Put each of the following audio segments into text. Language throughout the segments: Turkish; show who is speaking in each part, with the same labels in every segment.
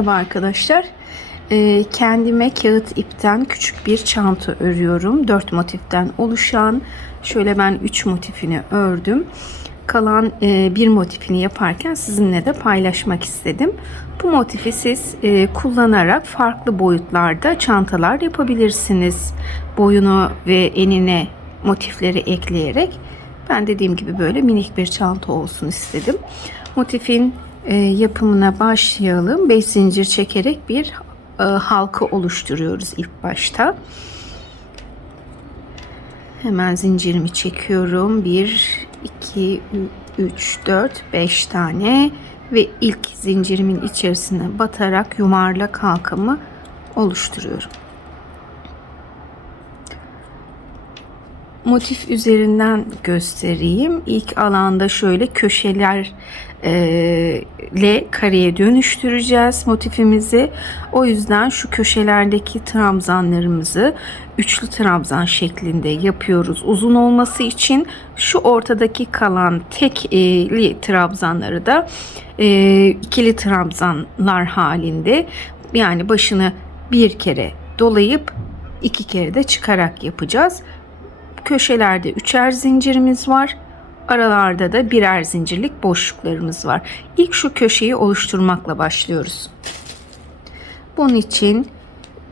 Speaker 1: Merhaba arkadaşlar. Ee, kendime kağıt ipten küçük bir çanta örüyorum. 4 motiften oluşan. Şöyle ben 3 motifini ördüm. Kalan e, bir motifini yaparken sizinle de paylaşmak istedim. Bu motifi siz e, kullanarak farklı boyutlarda çantalar yapabilirsiniz. Boyunu ve enine motifleri ekleyerek ben dediğim gibi böyle minik bir çanta olsun istedim. Motifin yapımına başlayalım. 5 zincir çekerek bir e, halka oluşturuyoruz ilk başta. Hemen zincirimi çekiyorum. 1, 2, 3, 4, 5 tane ve ilk zincirimin içerisine batarak yuvarlak halkamı oluşturuyorum. motif üzerinden göstereyim. İlk alanda şöyle köşeler ile kareye dönüştüreceğiz motifimizi. O yüzden şu köşelerdeki trabzanlarımızı üçlü trabzan şeklinde yapıyoruz. Uzun olması için şu ortadaki kalan tekli trabzanları da ikili trabzanlar halinde yani başını bir kere dolayıp iki kere de çıkarak yapacağız. Köşelerde üçer zincirimiz var. Aralarda da birer zincirlik boşluklarımız var. İlk şu köşeyi oluşturmakla başlıyoruz. Bunun için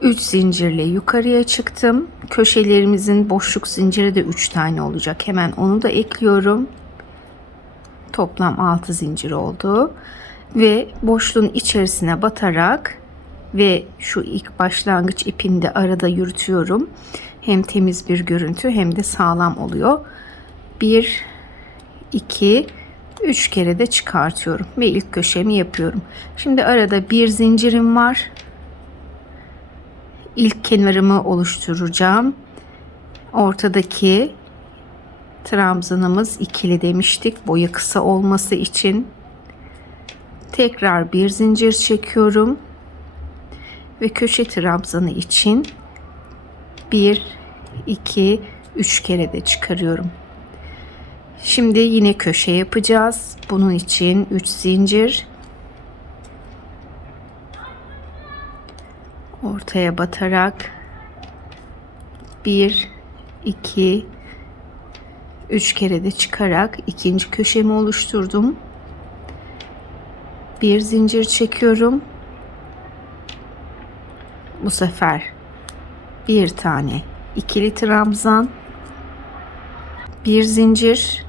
Speaker 1: 3 zincirle yukarıya çıktım. Köşelerimizin boşluk zinciri de 3 tane olacak. Hemen onu da ekliyorum. Toplam 6 zincir oldu. Ve boşluğun içerisine batarak ve şu ilk başlangıç ipini de arada yürütüyorum. Hem temiz bir görüntü hem de sağlam oluyor. 1 2 3 kere de çıkartıyorum ve ilk köşemi yapıyorum. Şimdi arada bir zincirim var. İlk kenarımı oluşturacağım. Ortadaki trabzanımız ikili demiştik. Boyu kısa olması için tekrar bir zincir çekiyorum ve köşe trabzanı için 1 2 3 kere de çıkarıyorum. Şimdi yine köşe yapacağız. Bunun için 3 zincir ortaya batarak 1 2 3 kere de çıkarak ikinci köşemi oluşturdum. Bir zincir çekiyorum. Bu sefer bir tane ikili trabzan bir zincir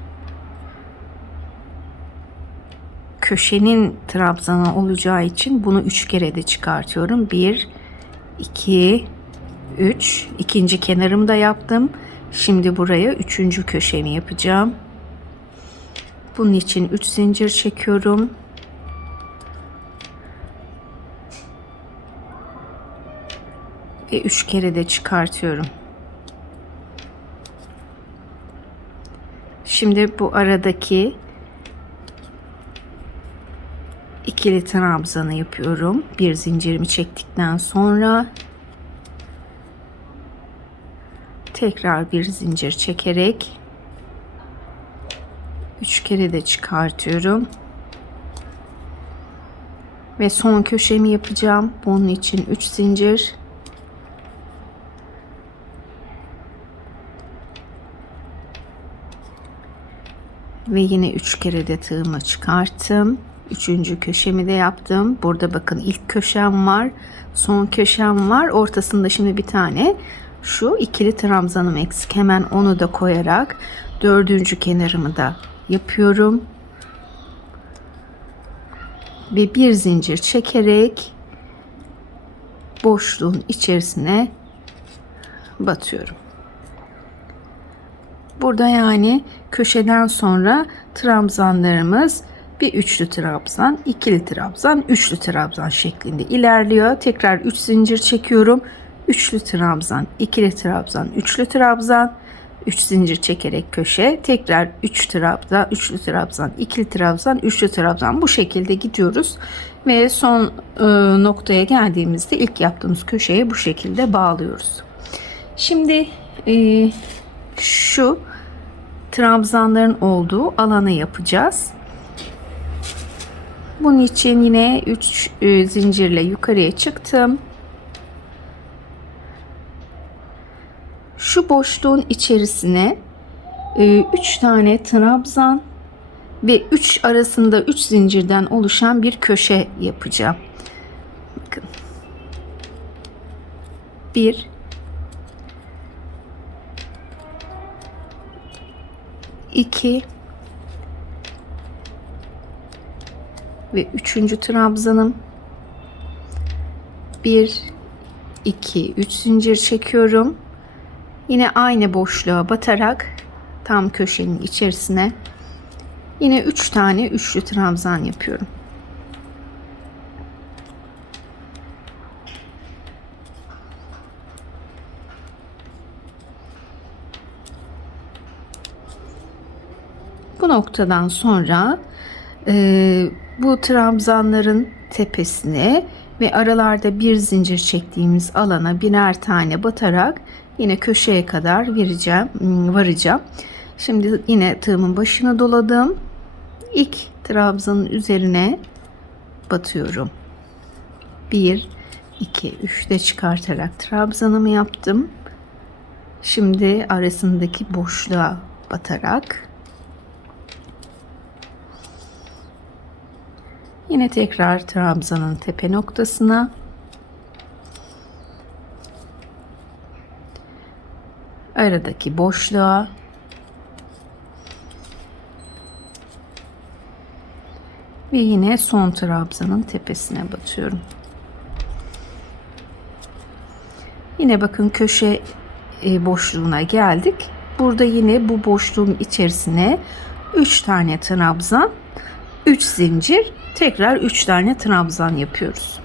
Speaker 1: köşenin trabzanı olacağı için bunu üç kere de çıkartıyorum. Bir, iki, üç. ikinci kenarımı da yaptım. Şimdi buraya üçüncü köşemi yapacağım. Bunun için üç zincir çekiyorum. ve üç kere de çıkartıyorum. Şimdi bu aradaki ikili trabzanı yapıyorum. Bir zincirimi çektikten sonra tekrar bir zincir çekerek üç kere de çıkartıyorum. Ve son köşemi yapacağım. Bunun için 3 zincir ve yine üç kere de tığımı çıkarttım. Üçüncü köşemi de yaptım. Burada bakın ilk köşem var. Son köşem var. Ortasında şimdi bir tane şu ikili trabzanım eksik. Hemen onu da koyarak dördüncü kenarımı da yapıyorum. Ve bir zincir çekerek boşluğun içerisine batıyorum. Burada yani köşeden sonra trabzanlarımız bir üçlü trabzan, ikili trabzan, üçlü trabzan şeklinde ilerliyor. Tekrar 3 zincir çekiyorum. Üçlü trabzan, ikili trabzan, üçlü trabzan, 3 zincir çekerek köşe, tekrar 3 trabzan, üçlü trabzan, ikili trabzan, üçlü trabzan bu şekilde gidiyoruz ve son e, noktaya geldiğimizde ilk yaptığımız köşeye bu şekilde bağlıyoruz. Şimdi e, şu trabzanların olduğu alana yapacağız. Bunun için yine 3 zincirle yukarıya çıktım. Şu boşluğun içerisine 3 tane trabzan ve 3 arasında 3 zincirden oluşan bir köşe yapacağım. Bakın. 1 2 ve üçüncü trabzanım. 1 2 3 zincir çekiyorum. Yine aynı boşluğa batarak tam köşenin içerisine yine 3 tane üçlü trabzan yapıyorum. Bu noktadan sonra e, bu trabzanların tepesine ve aralarda bir zincir çektiğimiz alana birer tane batarak yine köşeye kadar vereceğim, varacağım. Şimdi yine tığımın başına doladım. İlk trabzanın üzerine batıyorum. 1 2 3 de çıkartarak trabzanımı yaptım. Şimdi arasındaki boşluğa batarak Yine tekrar trabzanın tepe noktasına aradaki boşluğa ve yine son trabzanın tepesine batıyorum. Yine bakın köşe e, boşluğuna geldik. Burada yine bu boşluğun içerisine 3 tane trabzan, 3 zincir Tekrar 3 tane trabzan yapıyoruz.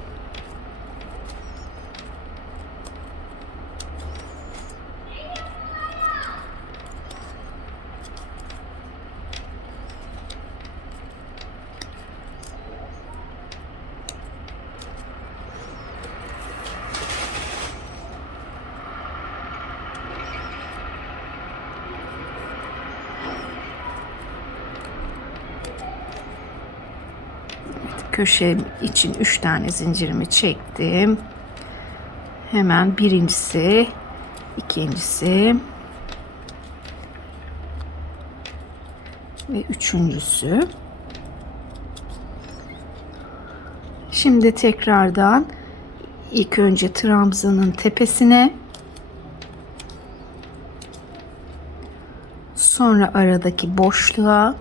Speaker 1: Köşe için 3 tane zincirimi çektim. Hemen birincisi, ikincisi ve üçüncüsü. Şimdi tekrardan ilk önce trabzanın tepesine sonra aradaki boşluğa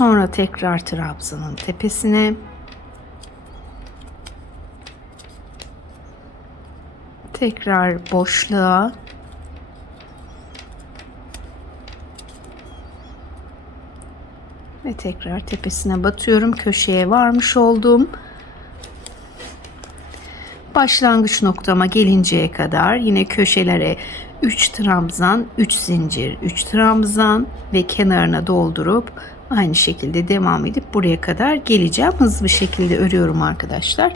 Speaker 1: Sonra tekrar trabzanın tepesine. Tekrar boşluğa. Ve tekrar tepesine batıyorum. Köşeye varmış olduğum başlangıç noktama gelinceye kadar yine köşelere 3 trabzan, 3 zincir, 3 trabzan ve kenarına doldurup Aynı şekilde devam edip buraya kadar geleceğim. Hızlı bir şekilde örüyorum arkadaşlar.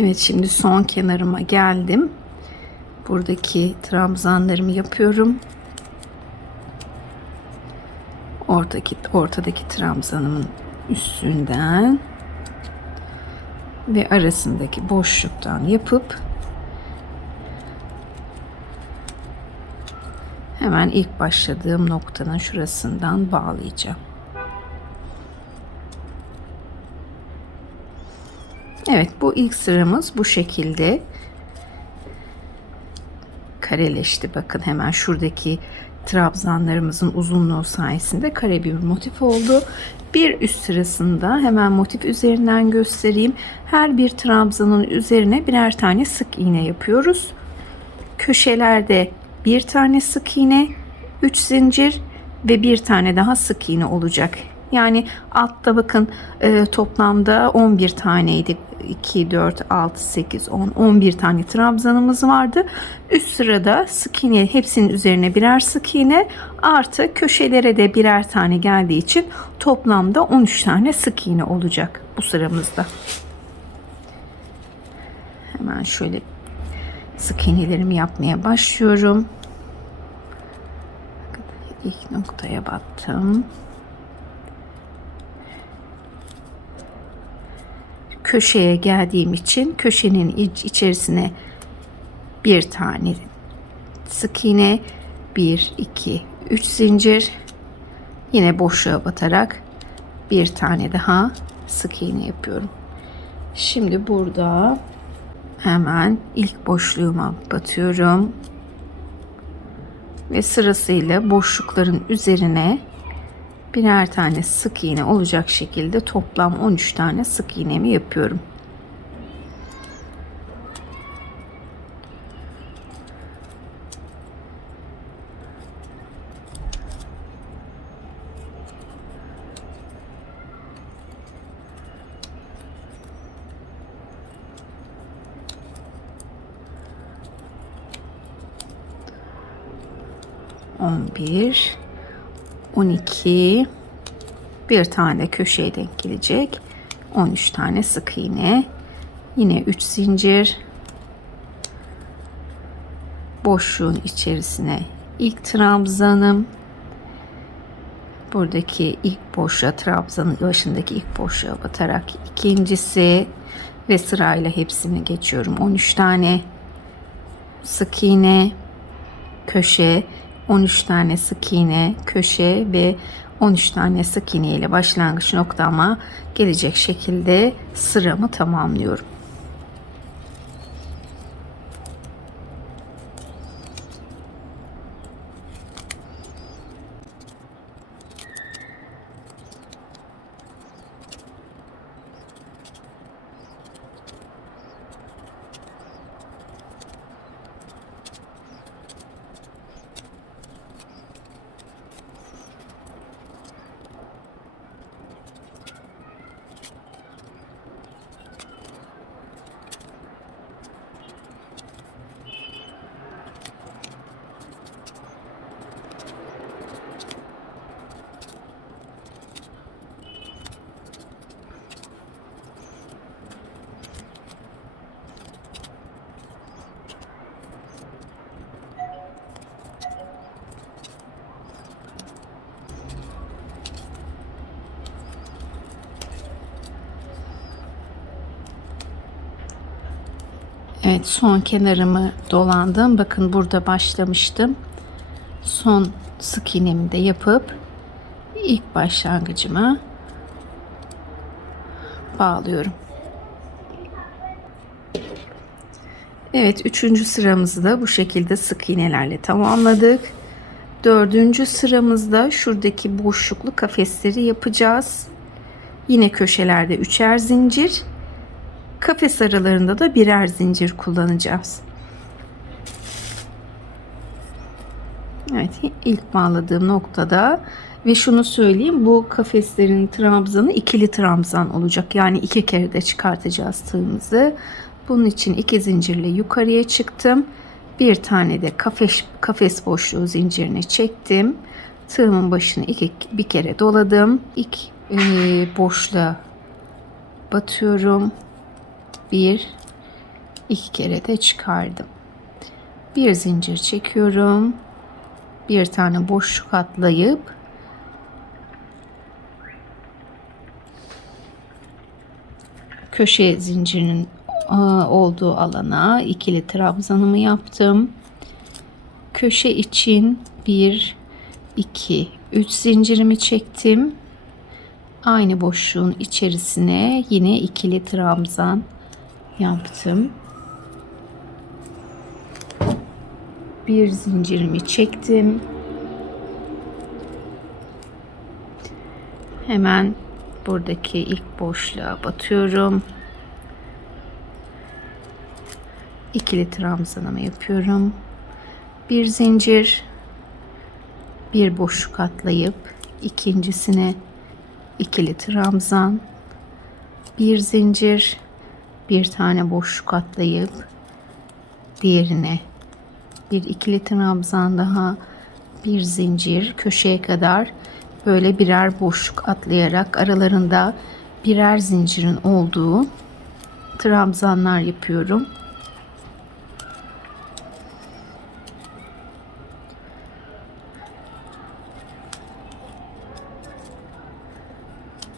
Speaker 1: Evet şimdi son kenarıma geldim. buradaki trabzanlarımı yapıyorum. Ortadaki, ortadaki trabzanımın üstünden ve arasındaki boşluktan yapıp hemen ilk başladığım noktanın şurasından bağlayacağım. Evet bu ilk sıramız bu şekilde kareleşti. Bakın hemen şuradaki trabzanlarımızın uzunluğu sayesinde kare bir motif oldu. Bir üst sırasında hemen motif üzerinden göstereyim. Her bir trabzanın üzerine birer tane sık iğne yapıyoruz. Köşelerde bir tane sık iğne, 3 zincir ve bir tane daha sık iğne olacak. Yani altta bakın e, toplamda 11 taneydi. 2, 4, 6, 8, 10, 11 tane trabzanımız vardı. Üst sırada sık iğne hepsinin üzerine birer sık iğne artı köşelere de birer tane geldiği için toplamda 13 tane sık iğne olacak bu sıramızda. Hemen şöyle sık iğnelerimi yapmaya başlıyorum. İlk noktaya battım. Köşeye geldiğim için köşenin iç, içerisine bir tane sık iğne 1 2 3 zincir yine boşluğa batarak bir tane daha sık iğne yapıyorum. Şimdi burada hemen ilk boşluğuma batıyorum ve sırasıyla boşlukların üzerine birer tane sık iğne olacak şekilde toplam 13 tane sık iğnemi yapıyorum. On bir 12 bir tane köşeye denk gelecek. 13 tane sık iğne. Yine 3 zincir. Boşluğun içerisine ilk trabzanım. Buradaki ilk boşluğa trabzanın başındaki ilk boşluğa batarak ikincisi. Ve sırayla hepsini geçiyorum. 13 tane sık iğne köşe 13 tane sık iğne, köşe ve 13 tane sık iğne ile başlangıç noktama gelecek şekilde sıramı tamamlıyorum. Evet son kenarımı dolandım. Bakın burada başlamıştım. Son sık iğnemi de yapıp ilk başlangıcıma bağlıyorum. Evet üçüncü sıramızı da bu şekilde sık iğnelerle tamamladık. Dördüncü sıramızda şuradaki boşluklu kafesleri yapacağız. Yine köşelerde üçer zincir Kafes aralarında da birer zincir kullanacağız. Evet ilk bağladığım noktada ve şunu söyleyeyim bu kafeslerin trabzanı ikili trabzan olacak. Yani iki kere de çıkartacağız tığımızı. Bunun için iki zincirle yukarıya çıktım. Bir tane de kafes, kafes boşluğu zincirine çektim. Tığımın başını iki, bir kere doladım. İlk e, boşluğa batıyorum bir iki kere de çıkardım. Bir zincir çekiyorum. Bir tane boşluk atlayıp köşe zincirinin e, olduğu alana ikili trabzanımı yaptım. Köşe için 1 2 3 zincirimi çektim. Aynı boşluğun içerisine yine ikili trabzan yaptım. Bir zincirimi çektim. Hemen buradaki ilk boşluğa batıyorum. ikili trabzanımı yapıyorum. Bir zincir, bir boşluk atlayıp ikincisine ikili trabzan, bir zincir, bir tane boşluk atlayıp diğerine bir ikili trabzan daha, bir zincir köşeye kadar böyle birer boşluk atlayarak aralarında birer zincirin olduğu trabzanlar yapıyorum.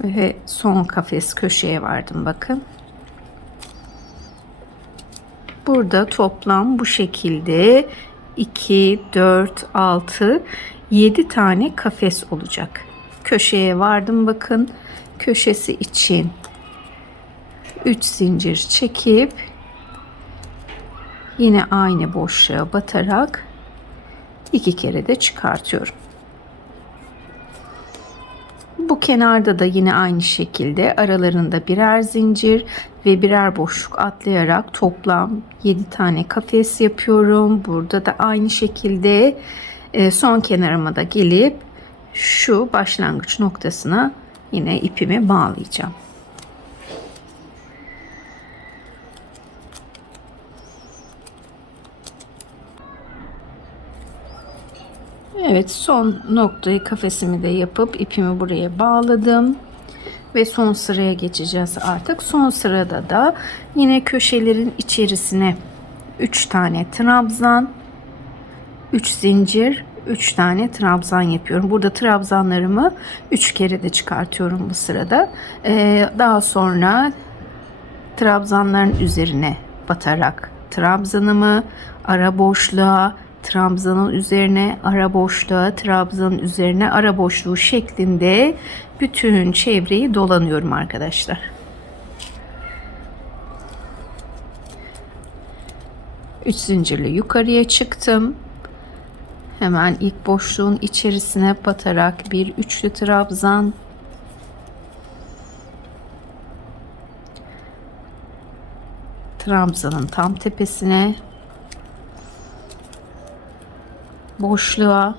Speaker 1: Ve son kafes köşeye vardım bakın. Burada toplam bu şekilde 2, 4, 6, 7 tane kafes olacak. Köşeye vardım bakın. Köşesi için 3 zincir çekip yine aynı boşluğa batarak iki kere de çıkartıyorum. Bu kenarda da yine aynı şekilde aralarında birer zincir ve birer boşluk atlayarak toplam 7 tane kafes yapıyorum. Burada da aynı şekilde e, son kenarıma da gelip şu başlangıç noktasına yine ipimi bağlayacağım. Evet son noktayı kafesimi de yapıp ipimi buraya bağladım. Ve son sıraya geçeceğiz artık. Son sırada da yine köşelerin içerisine 3 tane trabzan, 3 zincir, 3 tane trabzan yapıyorum. Burada trabzanlarımı 3 kere de çıkartıyorum bu sırada. Ee, daha sonra trabzanların üzerine batarak trabzanımı ara boşluğa trabzanın üzerine ara boşluğa, trabzanın üzerine ara boşluğu şeklinde bütün çevreyi dolanıyorum arkadaşlar. Üç zincirli yukarıya çıktım. Hemen ilk boşluğun içerisine batarak bir üçlü trabzan trabzanın tam tepesine boşluğa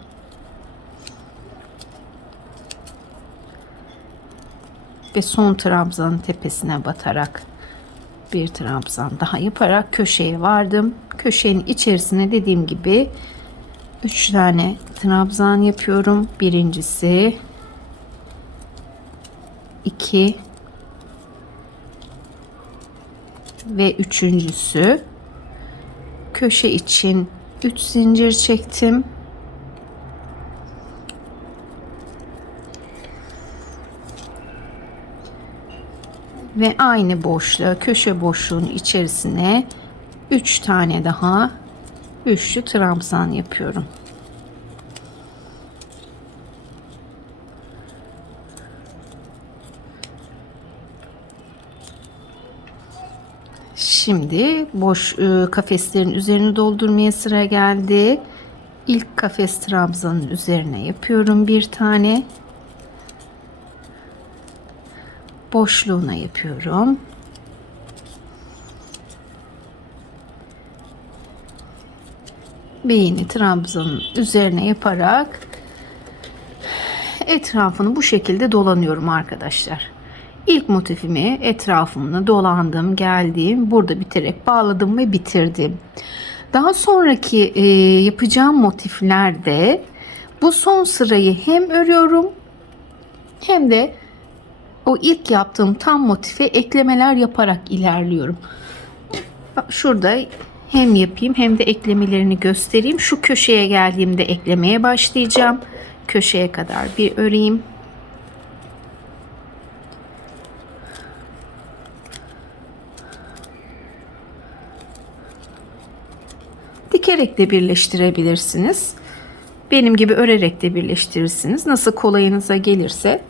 Speaker 1: ve son trabzanın tepesine batarak bir trabzan daha yaparak köşeye vardım. Köşenin içerisine dediğim gibi 3 tane trabzan yapıyorum. Birincisi 2 ve üçüncüsü köşe için 3 zincir çektim. Ve aynı boşluğa köşe boşluğun içerisine 3 tane daha üçlü trabzan yapıyorum. Şimdi boş e, kafeslerin üzerini doldurmaya sıra geldi. İlk kafes trabzanın üzerine yapıyorum bir tane. Boşluğuna yapıyorum. Beyni trabzanın üzerine yaparak etrafını bu şekilde dolanıyorum arkadaşlar. İlk motifimi etrafımda dolandım, geldim, burada biterek bağladım ve bitirdim. Daha sonraki e, yapacağım motiflerde bu son sırayı hem örüyorum hem de o ilk yaptığım tam motife eklemeler yaparak ilerliyorum. Şurada hem yapayım hem de eklemelerini göstereyim. Şu köşeye geldiğimde eklemeye başlayacağım. Köşeye kadar bir öreyim. Dikerek de birleştirebilirsiniz. Benim gibi örerek de birleştirirsiniz. Nasıl kolayınıza gelirse.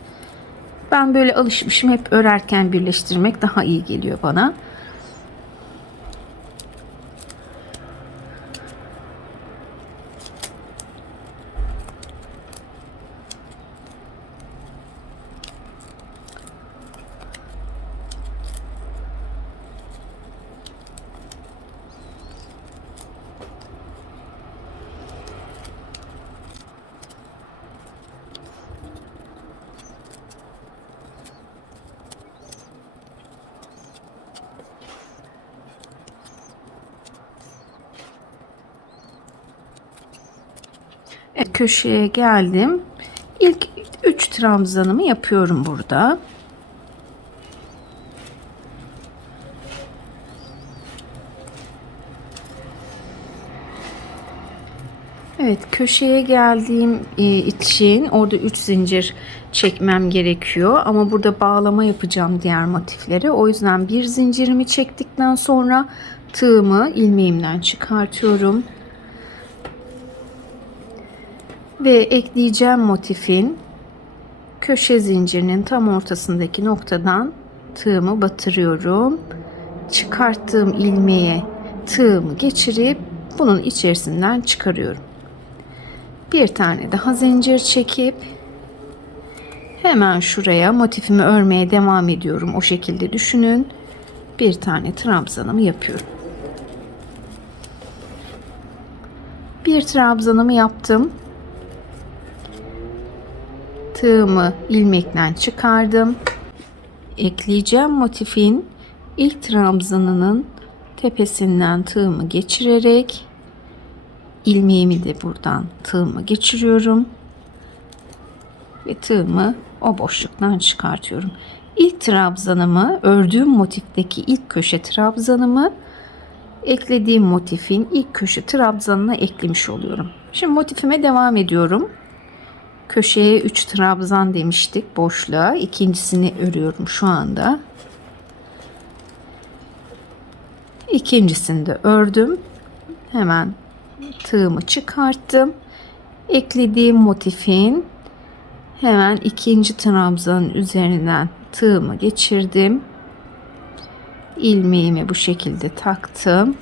Speaker 1: Ben böyle alışmışım hep örerken birleştirmek daha iyi geliyor bana. Evet, köşeye geldim. İlk 3 trabzanımı yapıyorum burada. Evet köşeye geldiğim e, için orada 3 zincir çekmem gerekiyor ama burada bağlama yapacağım diğer motifleri. O yüzden bir zincirimi çektikten sonra tığımı ilmeğimden çıkartıyorum. Ve ekleyeceğim motifin köşe zincirinin tam ortasındaki noktadan tığımı batırıyorum. Çıkarttığım ilmeğe tığımı geçirip bunun içerisinden çıkarıyorum. Bir tane daha zincir çekip hemen şuraya motifimi örmeye devam ediyorum. O şekilde düşünün. Bir tane trabzanımı yapıyorum. Bir trabzanımı yaptım. Tığımı ilmekten çıkardım. Ekleyeceğim motifin ilk trabzanının tepesinden tığımı geçirerek ilmeğimi de buradan tığımı geçiriyorum ve tığımı o boşluktan çıkartıyorum. İlk trabzanımı ördüğüm motifteki ilk köşe trabzanımı eklediğim motifin ilk köşe trabzanına eklemiş oluyorum. Şimdi motifime devam ediyorum. Köşeye 3 trabzan demiştik boşluğa. İkincisini örüyorum şu anda. İkincisini de ördüm. Hemen tığımı çıkarttım. Eklediğim motifin hemen ikinci trabzanın üzerinden tığımı geçirdim. ilmeğimi bu şekilde taktım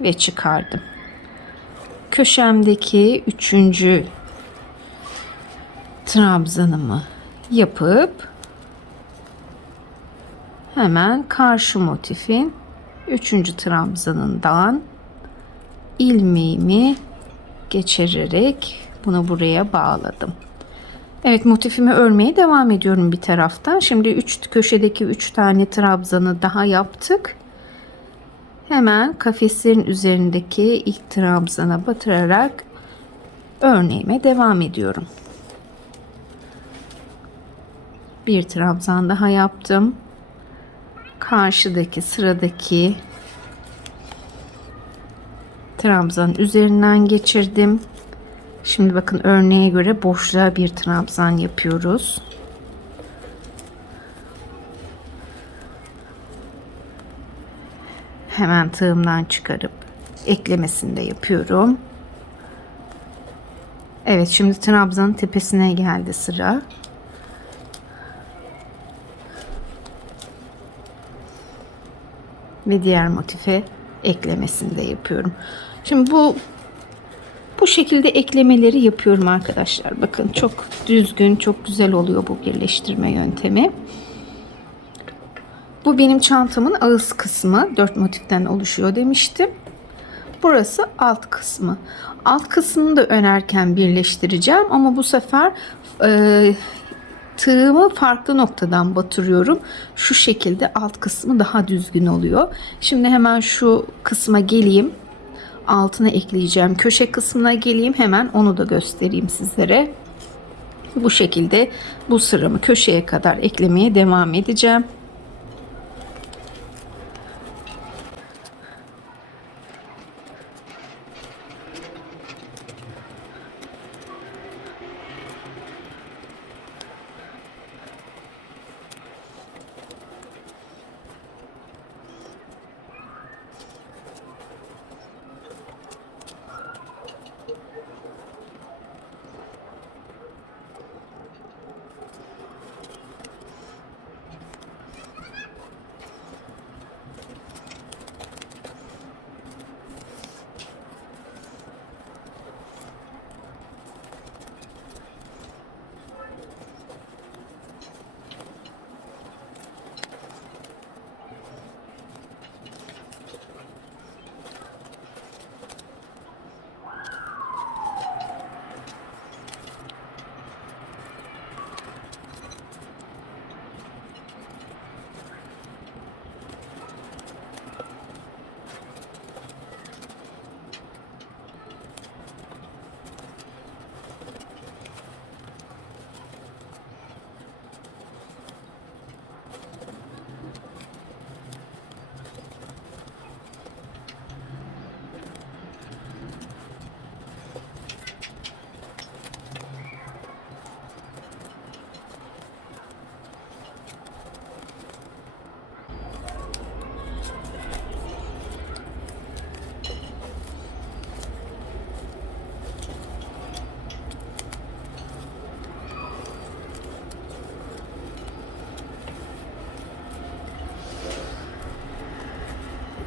Speaker 1: ve çıkardım. Köşemdeki üçüncü trabzanımı yapıp hemen karşı motifin üçüncü trabzanından ilmeğimi geçirerek bunu buraya bağladım. Evet motifimi örmeye devam ediyorum bir taraftan. Şimdi üç köşedeki üç tane trabzanı daha yaptık. Hemen kafeslerin üzerindeki ilk trabzana batırarak örneğime devam ediyorum. Bir trabzan daha yaptım karşıdaki sıradaki trabzan üzerinden geçirdim. Şimdi bakın örneğe göre boşluğa bir trabzan yapıyoruz. Hemen tığımdan çıkarıp eklemesini de yapıyorum. Evet şimdi trabzanın tepesine geldi sıra. ve diğer motife eklemesini de yapıyorum. Şimdi bu bu şekilde eklemeleri yapıyorum arkadaşlar. Bakın çok düzgün, çok güzel oluyor bu birleştirme yöntemi. Bu benim çantamın ağız kısmı. Dört motiften oluşuyor demiştim. Burası alt kısmı. Alt kısmını da önerken birleştireceğim ama bu sefer e, tığımı farklı noktadan batırıyorum. Şu şekilde alt kısmı daha düzgün oluyor. Şimdi hemen şu kısma geleyim. Altına ekleyeceğim. Köşe kısmına geleyim. Hemen onu da göstereyim sizlere. Bu şekilde bu sıramı köşeye kadar eklemeye devam edeceğim.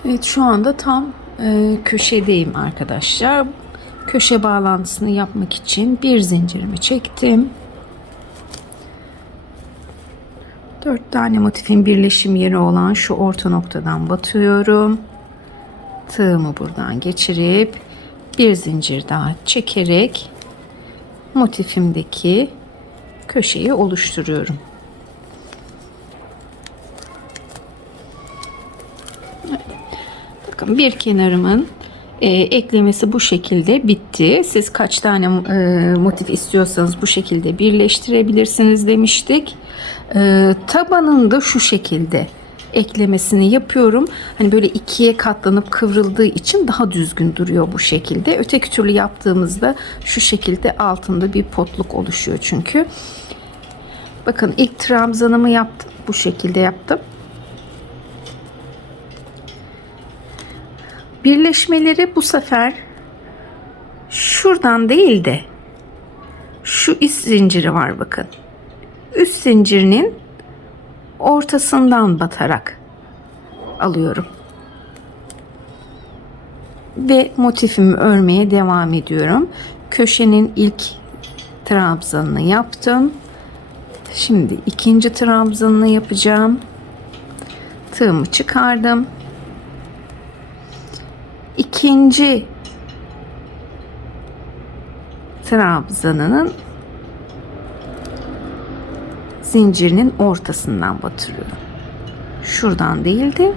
Speaker 1: Evet şu anda tam e, köşedeyim arkadaşlar. Köşe bağlantısını yapmak için bir zincirimi çektim. Dört tane motifin birleşim yeri olan şu orta noktadan batıyorum. Tığımı buradan geçirip bir zincir daha çekerek motifimdeki köşeyi oluşturuyorum. Bir kenarımın e, eklemesi bu şekilde bitti. Siz kaç tane e, motif istiyorsanız bu şekilde birleştirebilirsiniz demiştik. E, tabanını da şu şekilde eklemesini yapıyorum. Hani böyle ikiye katlanıp kıvrıldığı için daha düzgün duruyor bu şekilde. Öteki türlü yaptığımızda şu şekilde altında bir potluk oluşuyor çünkü. Bakın ilk trabzanımı yaptım. Bu şekilde yaptım. Birleşmeleri bu sefer şuradan değil de şu üst zinciri var bakın. Üst zincirinin ortasından batarak alıyorum. Ve motifimi örmeye devam ediyorum. Köşenin ilk trabzanını yaptım. Şimdi ikinci trabzanını yapacağım. Tığımı çıkardım. İkinci trabzanının zincirinin ortasından batırıyorum. Şuradan değil de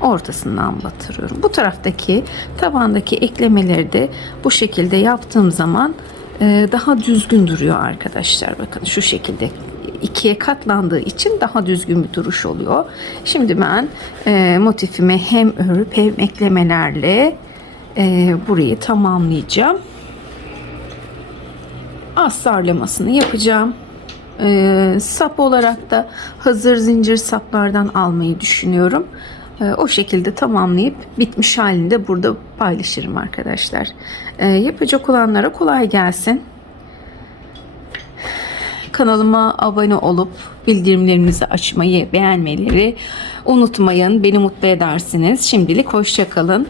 Speaker 1: ortasından batırıyorum. Bu taraftaki tabandaki eklemeleri de bu şekilde yaptığım zaman e, daha düzgün duruyor arkadaşlar. Bakın şu şekilde ikiye katlandığı için daha düzgün bir duruş oluyor. Şimdi ben e, motifimi hem örüp hem eklemelerle e, burayı tamamlayacağım. Astarlamasını yapacağım. E, sap olarak da hazır zincir saplardan almayı düşünüyorum. E, o şekilde tamamlayıp bitmiş halinde burada paylaşırım arkadaşlar. E, yapacak olanlara kolay gelsin. Kanalıma abone olup bildirimlerinizi açmayı, beğenmeleri unutmayın. Beni mutlu edersiniz. Şimdilik hoşçakalın.